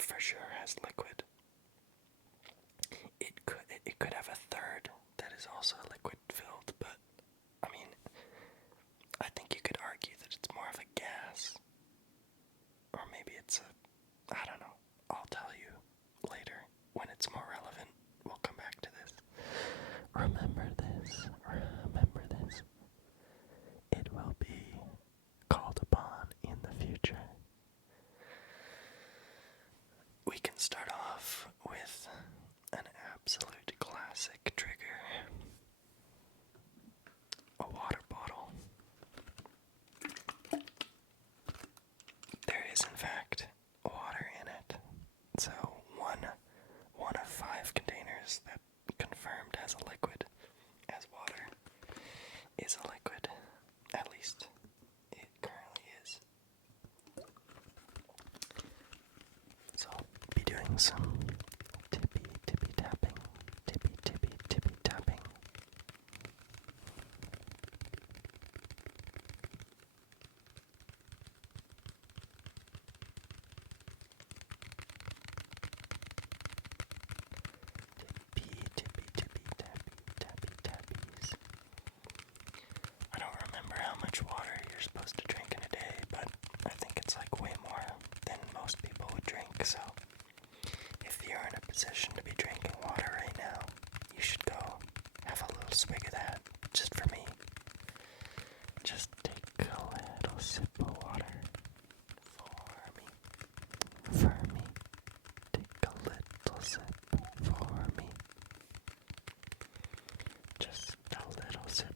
for sure has liquid. It could have a third that is also liquid filled, but I mean, I think you could argue that it's more of a gas, or maybe it's a, I don't know. I'll tell you later when it's more relevant. We'll come back to this. Remember this. Remember this. It will be called upon in the future. We can start off with an absolute classic trigger. A water bottle. There is in fact water in it. So one of 5 containers that confirmed as a liquid, as water, is a liquid. At least it currently is. So I'll be doing some tippy tapping. Tippy tapping. Tippy tappies. I don't remember how much water you're supposed to drink in a day, but I think it's like way more than most people would drink, so if you're in a position to be drinking water right now, you should go have a little swig of that, just for me. Just take a little sip of water for me. For me. Take a little sip for me. Just a little sip.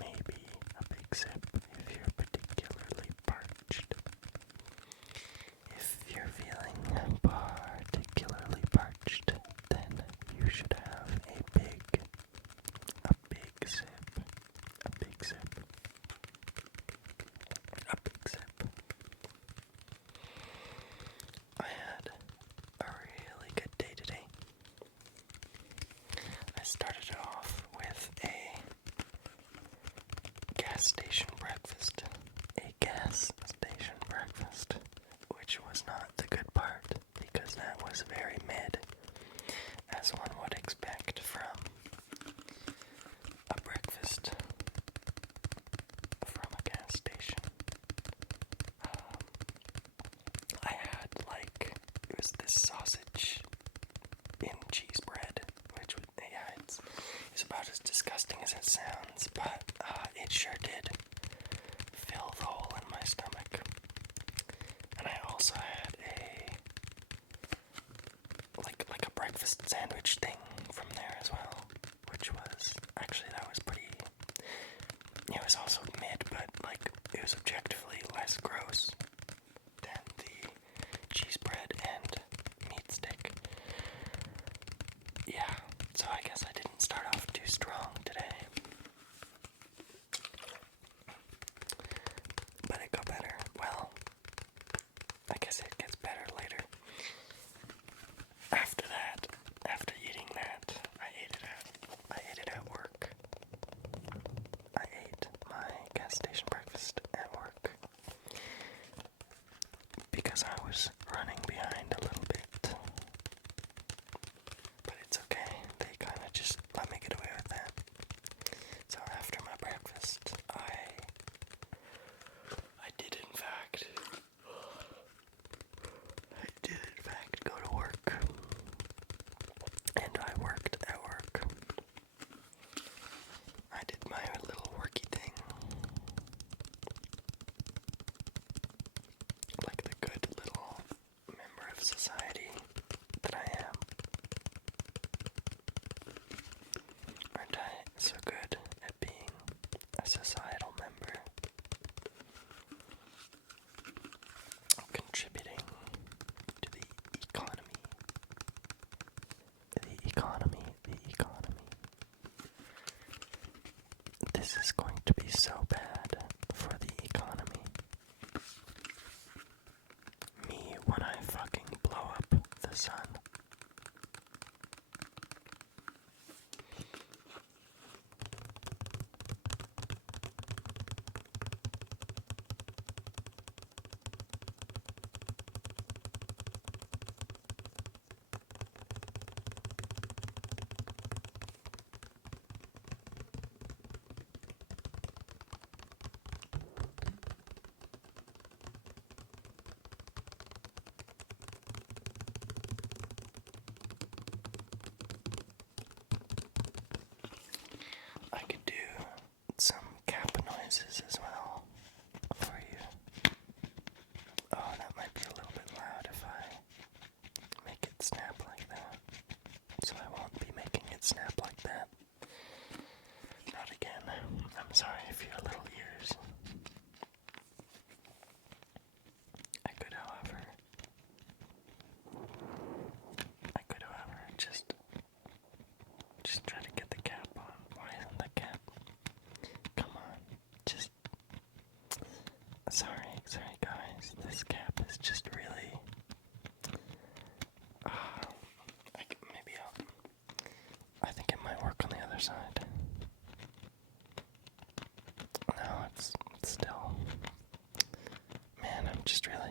Maybe a big sip if you're particularly parched. If you're feeling particularly parched, then you should have a big sip. A big sip. A big sip. I had a really good day today. I started off with a gas station breakfast. A gas station breakfast, which was not the good part, because that was very mid, as one would expect from a breakfast from a gas station. I had, it was this sausage in cheese bread, which would, it's about as disgusting as it sounds, but it sure did fill the hole in my stomach. And I also had a breakfast sandwich thing from there as well, which was, actually that was pretty, it was also mid, but it was objectively less gross than the cheese bread and meat stick. Yeah, so I guess I didn't start off too strong today. But it got better. Well, I guess it gets better later. After that, after eating that, I ate it at work. I ate my gas station breakfast at work because I was running behind a little bit. But it's okay, they kind of just let me get away with that. So after my breakfast, I did in fact go to work. And I worked at work. I did my little worky thing. Like the good little member of society that I am. Aren't I so good at being a societal member? Contributing to the economy. The economy. This is going to be so bad for the economy. Me when I fucking blow up the sun.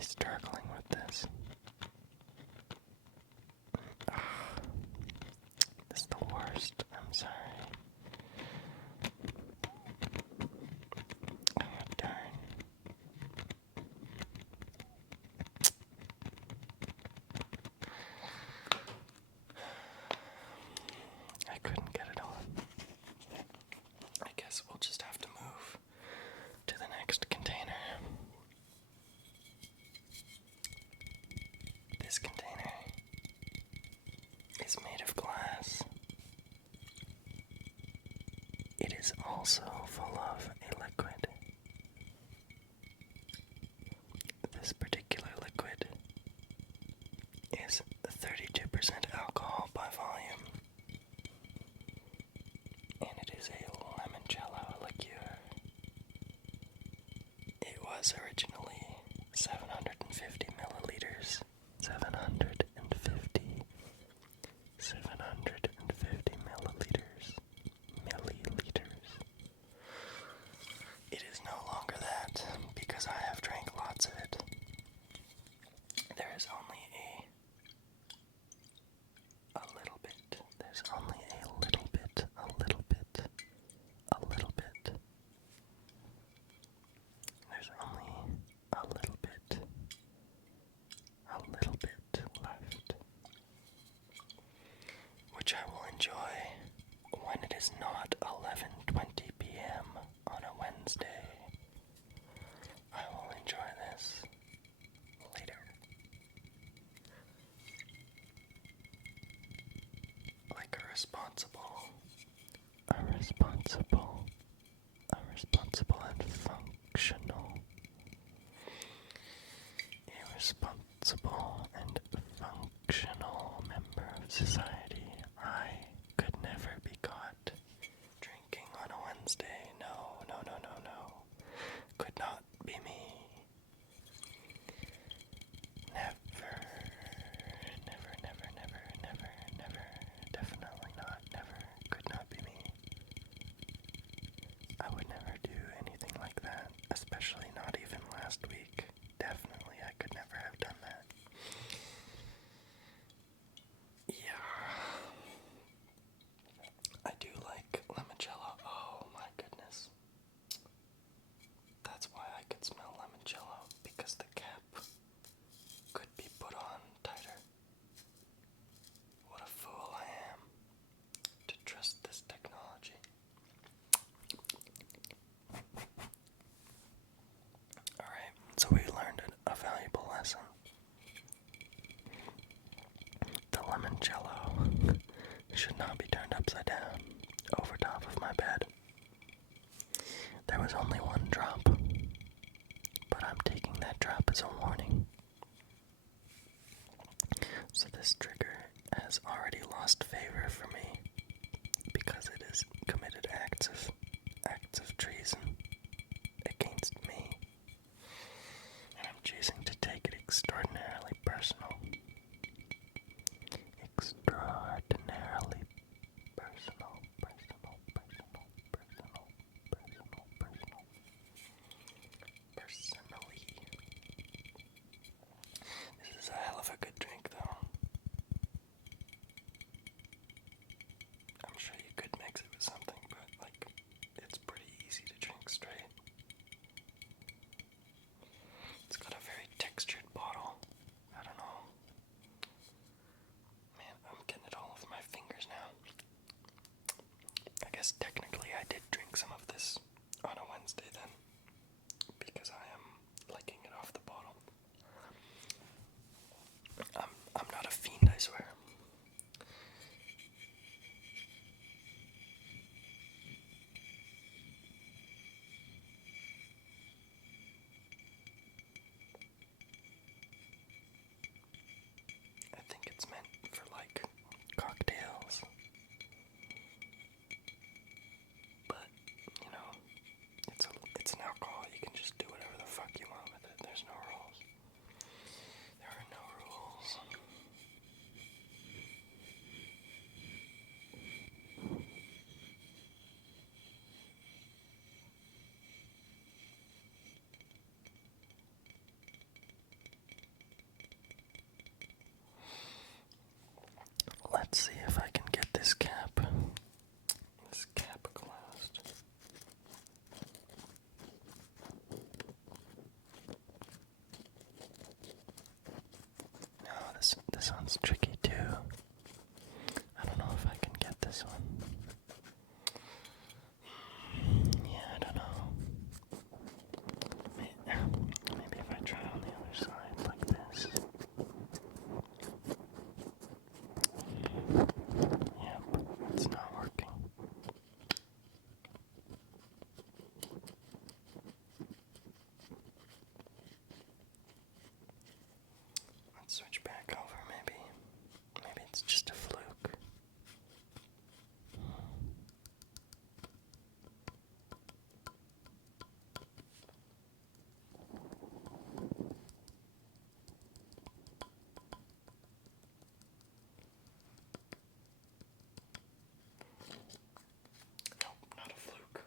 struggling with this. This is the worst. I'm sorry. Oh, darn. I couldn't get it on. I guess we'll just have to move to the next container. This container is made of glass. It is also full of a liquid. This particular liquid is 32% alcohol by volume, and it is a limoncello liqueur. It was originally 750 milliliters. 750 milliliters. It is no longer that, because I have drank lots of it. There is only a little bit. There's only a little bit. There's only a little bit left, which I will enjoy when it is not 11:20 p.m. on a Wednesday. I will enjoy this later. Like a responsible and functional member of society. I could never be caught drinking on a Wednesday. No. Could not be me. Never. Definitely not. Never. Could not be me. I would never do anything like that, especially not even last week. Definitely, I could never have done that. Yeah. I do like limoncello. Oh my goodness. That's why I could smell limoncello, because the cap could be put on tighter. What a fool I am to trust this technology. Alright, so we learned a valuable lesson. The limoncello should not be turned upside down over top of my bed. There was only one drop, but I'm taking that drop as a warning. So this trigger has already lost favor for me because it has committed acts of treason against me. And I'm choosing to take it extraordinarily personal. Extraordinarily personal. Personally. This is a hell of a good drink, though. I'm sure you could mix it with something, but, it's pretty easy to drink This one's tricky too. I don't know if I can get this one. Yeah, I don't know. Maybe if I try on the other side like this. Yep, it's not working. Let's switch back over, maybe. Maybe it's just a fluke. Nope, not a fluke.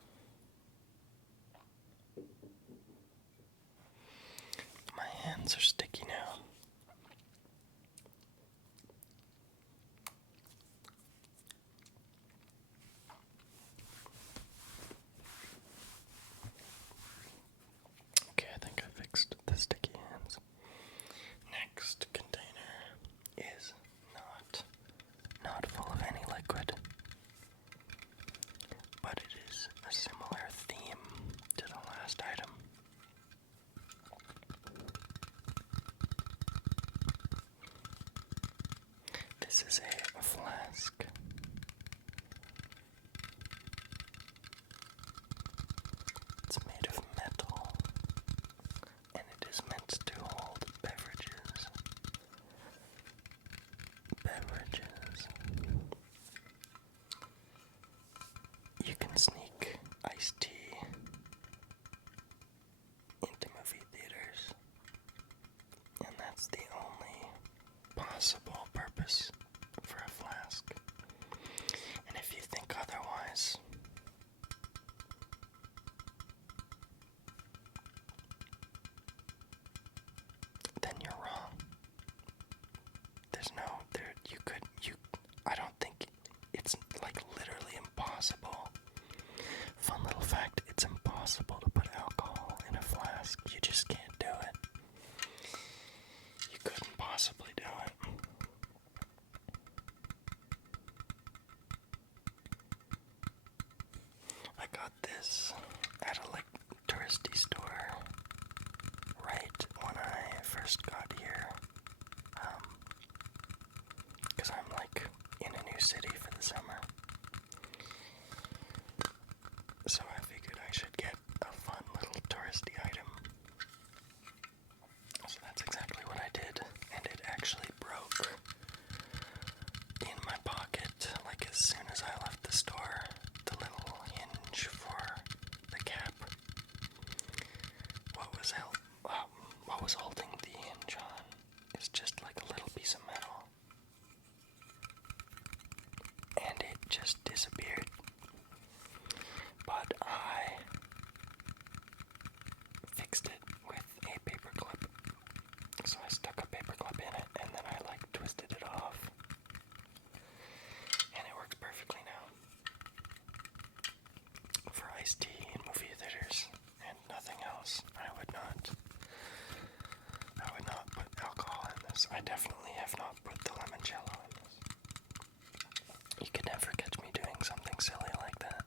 My hands are sticky now. Okay, I think I fixed the sticky hands. Next container is not full of any liquid, but it is a similar theme to the last item. This is a flask. It's made of metal, and it is meant to hold beverages. You can sneak iced tea into movie theaters, and that's the only possible purpose for a flask. And if you think otherwise, then you're wrong. I don't think it's like literally impossible. Fun little fact, it's impossible to put alcohol in a flask. You just can't do it. You couldn't possibly do it. I got this at a touristy store right when I first got here. Because I'm in a new city for the summer. So I figured I should get a fun little touristy item. So that's exactly what I did, and it actually broke in my pocket, as soon as I left the store. The little hinge for the cap. What was holding the hinge on is just a little piece of metal. And it just disappeared. But I fixed it with a paper clip. So I stuck a paper clip in it, and then I twisted it off. And it works perfectly now. For iced tea in movie theaters and nothing else, I would not put alcohol in this. I definitely have not put the limoncello in this. You could never catch me doing something silly like that.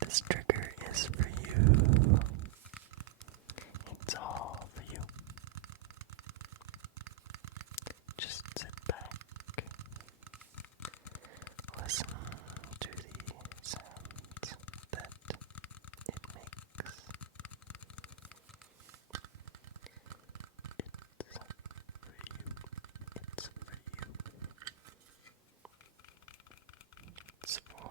This trigger is for you. It's all for you. Just sit back. Listen to the sounds that it makes. It's for you. It's for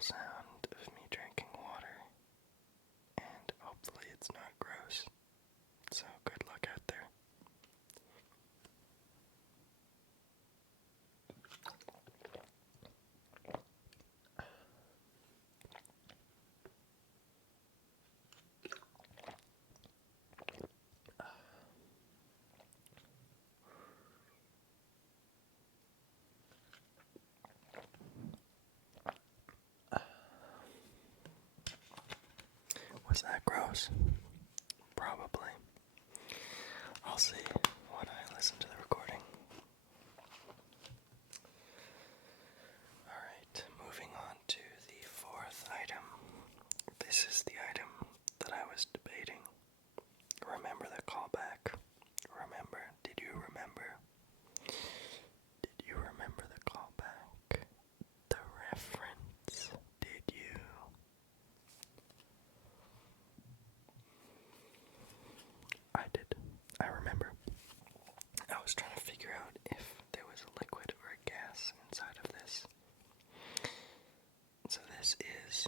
natural sound of me drinking water, and hopefully it's not gross. So good luck out there. Was that gross? Probably. I'll see when I listen to the recording. Alright, moving on to the fourth item. This is the item that I was debating. Remember the callback? Remember? Did you remember? Did you remember the callback? The reference? Did you? I did. I remember. I was trying to figure out if there was a liquid or a gas inside of this. So this is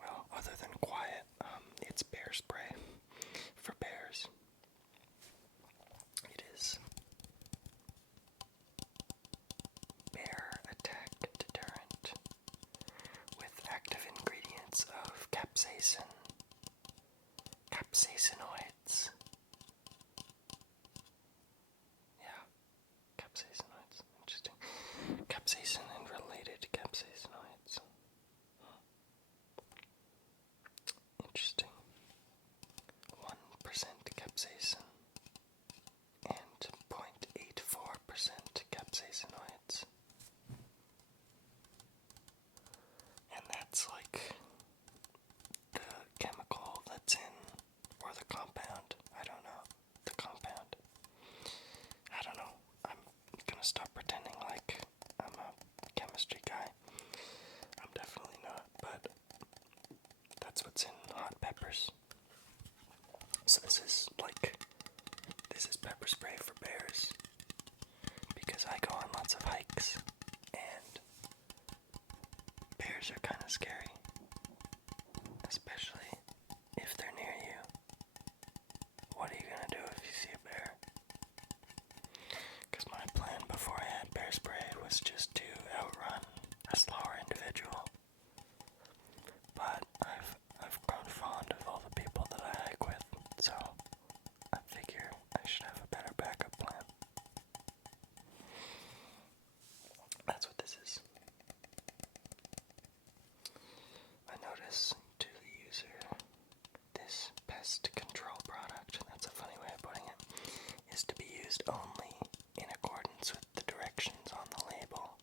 well, other than quiet, it's bear spray for bears. It is bear attack deterrent with active ingredients of capsaicinoids. Yeah, capsaicinoids. Interesting. Capsaicin and related capsaicinoids. Interesting. 1% capsaicin and 0.84% capsaicinoids. And that's like the chemical that's in, or the compound. I don't know. The compound. I don't know. I'm gonna stop pretending like I'm a chemistry guy. I'm definitely not, but that's what's in hot peppers. So this is pepper spray for bears, because I go on lots of hikes, and bears are kind of scary, especially if they're near you. What are you gonna do if you see a bear? Because my plan before I had bear spray was just to outrun a slower individual. But I've grown fond of all the people that I hike with, so I figure I should have a better backup plan. That's what this is. I notice to the user, this pest control product, that's a funny way of putting it, is to be used only in accordance with the directions on the label.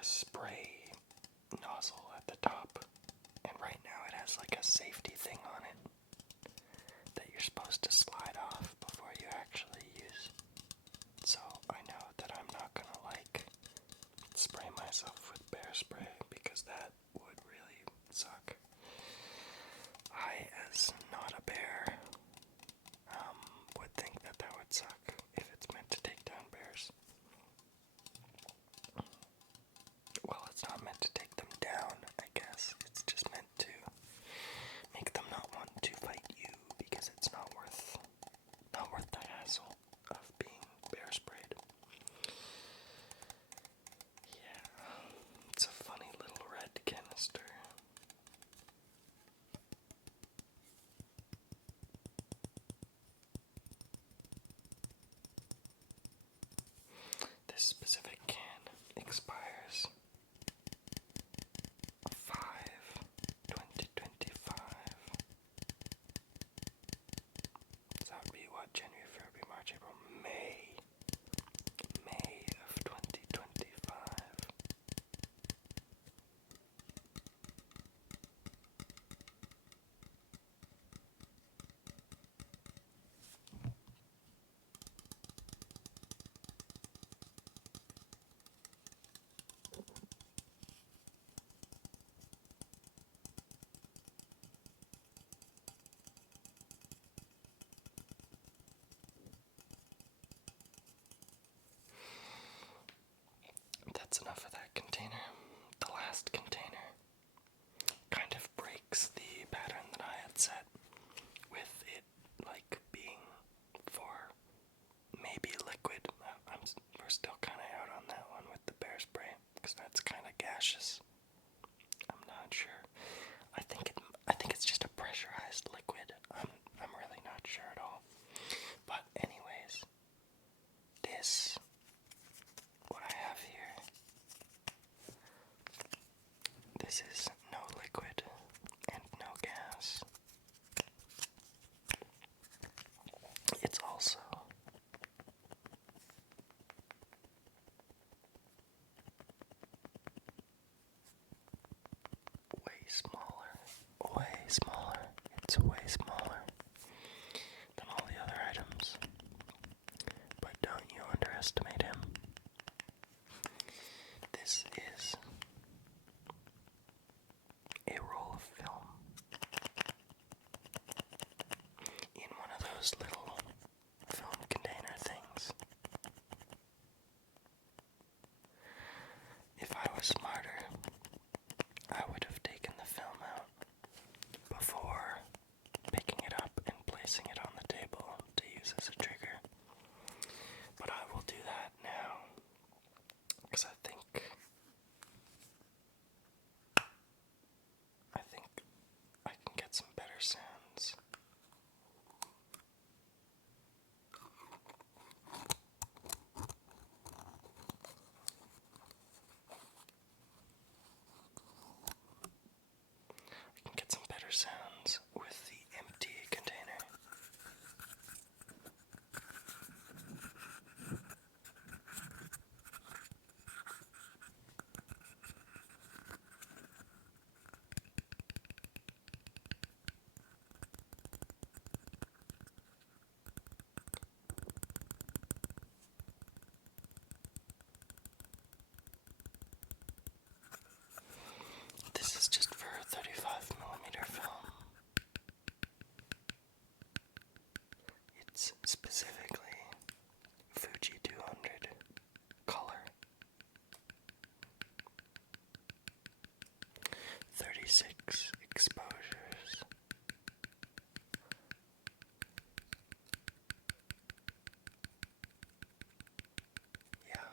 a spray nozzle at the top, and right now it has like a safety thing on it that you're supposed to slide off before you actually use. So I know that I'm not gonna like spray myself with bear spray because that would really suck. I, as not a bear, would think that that would suck if it's meant to take down bears. Well, it's not meant to take them down, I guess. It's just meant to make them not want to fight you because it's not worth the hassle of being bear sprayed. Yeah, it's a funny little red canister. This specific can expires 5/2025. So that would be what? January, February, March, April, May. May of 2025. That's enough of that container. The last container kind of breaks the pattern that I had set with it like being for maybe liquid. We're still kind of out on that one with the bear spray because that's kind of gaseous. I'm not sure. I think it's just a pressurized liquid. I'm really not sure at all. But anyways, what I have here, this is no liquid and no gas. It's also way smaller. It's way smaller than all the other items. But don't you underestimate him. This is a roll of film in one of those little film container things. If I was smarter, I would have taken the film out before picking it up and placing it on the table to use as a trigger. But I will do that now because I think I can get some better sounds. I can get some better sounds with the empty container. This is just for 35mm film. It's specifically Fuji 200 color. 36 exposures. Yeah.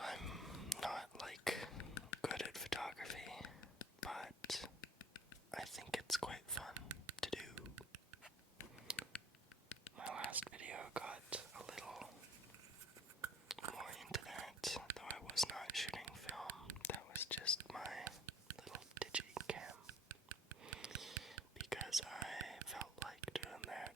I'm not like good at photography, but I think it's quite fun to do. My last video got a little more into that, though I was not shooting film. That was just my little digicam because I felt like doing that.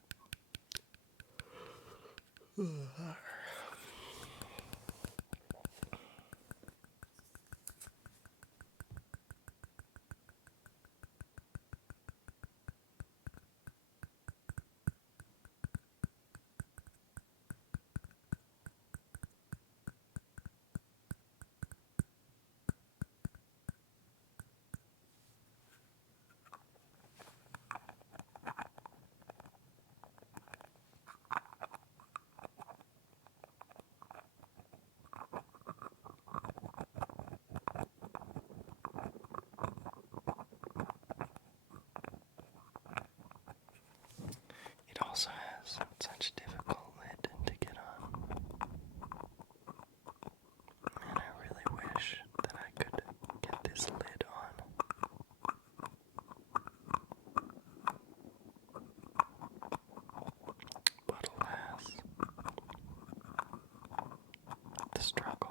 struggle.